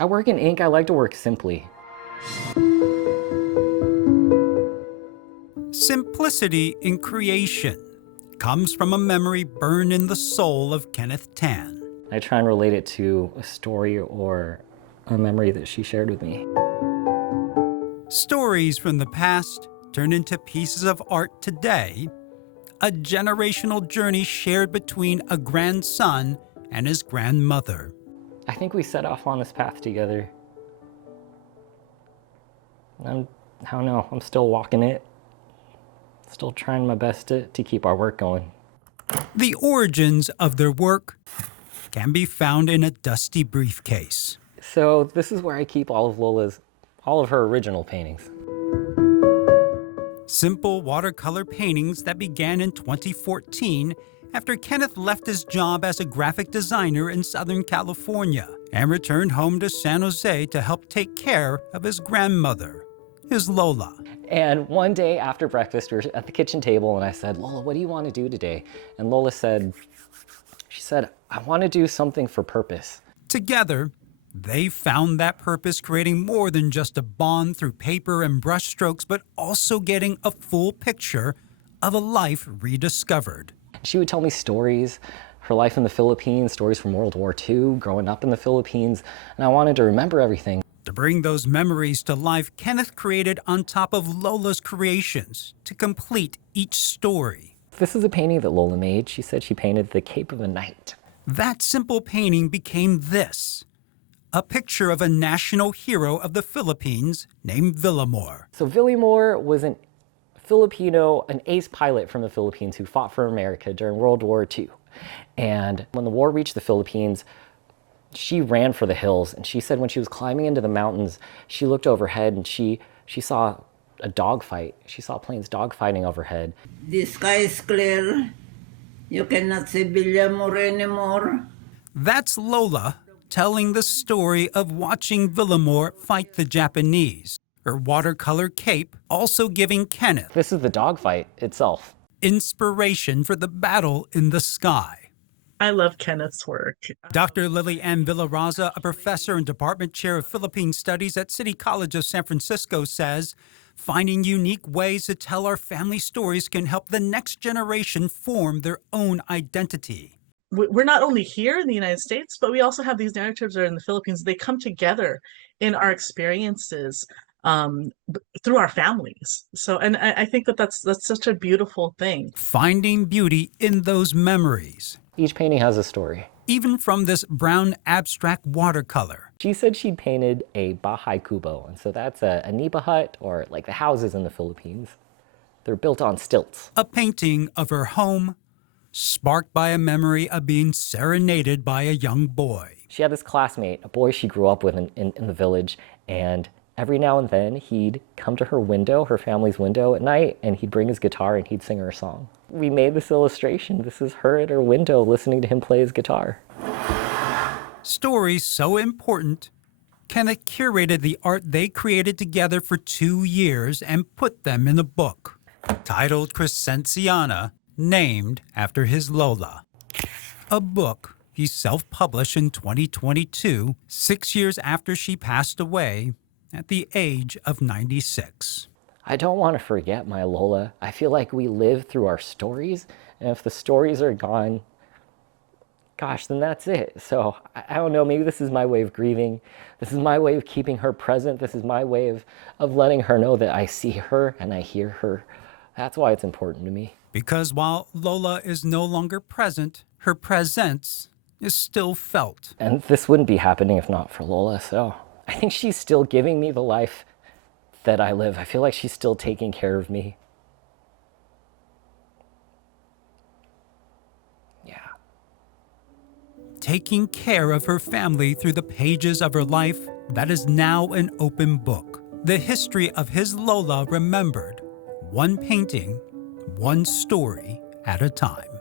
I work in ink. I like to work simply. Simplicity in creation comes from a memory burned in the soul of Kenneth Tan. I try and relate it to a story or a memory that she shared with me. Stories from the past turned into pieces of art today, a generational journey shared between a grandson and his grandmother. I think we set off on this path together. I don't know, I'm still walking it. Still trying my best to keep our work going. The origins of their work can be found in a dusty briefcase. So this is where I keep all of her original paintings. Simple watercolor paintings that began in 2014 after Kenneth left his job as a graphic designer in Southern California and returned home to San Jose to help take care of his grandmother, his Lola. And one day after breakfast, we were at the kitchen table and I said, Lola, what do you want to do today? And Lola said, I want to do something for purpose. Together, they found that purpose, creating more than just a bond through paper and brushstrokes, but also getting a full picture of a life rediscovered. She would tell me stories, her life in the Philippines, stories from World War II, growing up in the Philippines, and I wanted to remember everything. To bring those memories to life, Kenneth created on top of Lola's creations to complete each story. This is a painting that Lola made. She said she painted the Cape of a Knight. That simple painting became this, a picture of a national hero of the Philippines named Villamor. So Villamor was an Filipino, an ace pilot from the Philippines who fought for America during World War II. And when the war reached the Philippines, she ran for the hills. And she said when she was climbing into the mountains, she looked overhead and she saw a dogfight. She saw planes dogfighting overhead. The sky is clear. You cannot see Villamor anymore. That's Lola telling the story of watching Villamor fight the Japanese. Her watercolor cape also giving Kenneth This is the dogfight itself. inspiration for the battle in the sky. I love Kenneth's work. Dr. Lily Ann Villaraza, a professor and department chair of Philippine Studies at City College of San Francisco, says, finding unique ways to tell our family stories can help the next generation form their own identity. We're not only here in the United States, but we also have these narratives that are in the Philippines. They come together in our experiences through our families. So, and I think that's such a beautiful thing. Finding beauty in those memories. Each painting has a story. Even from this brown abstract watercolor. She said she'd painted a bahay kubo, and so that's a nipa hut, or like the houses in the Philippines. They're built on stilts. A painting of her home, sparked by a memory of being serenaded by a young boy. She had this classmate, a boy she grew up with in the village, and every now and then he'd come to her window, her family's window at night, and he'd bring his guitar and he'd sing her a song. We made this illustration. This is her at her window listening to him play his guitar. Stories so important, Kenneth curated the art they created together for 2 years and put them in a book titled Crescenciana, named after his Lola. A book he self-published in 2022, 6 years after she passed away at the age of 96. I don't want to forget my Lola. I feel like we live through our stories, and if the stories are gone, gosh, then that's it. So I don't know, maybe this is my way of grieving. This is my way of keeping her present. This is my way of letting her know that I see her and I hear her. That's why it's important to me. Because while Lola is no longer present, her presence is still felt. And this wouldn't be happening if not for Lola, so I think she's still giving me the life that I live. I feel like she's still taking care of me. Yeah. Taking care of her family through the pages of her life that is now an open book. The history of his Lola remembered, one painting, one story at a time.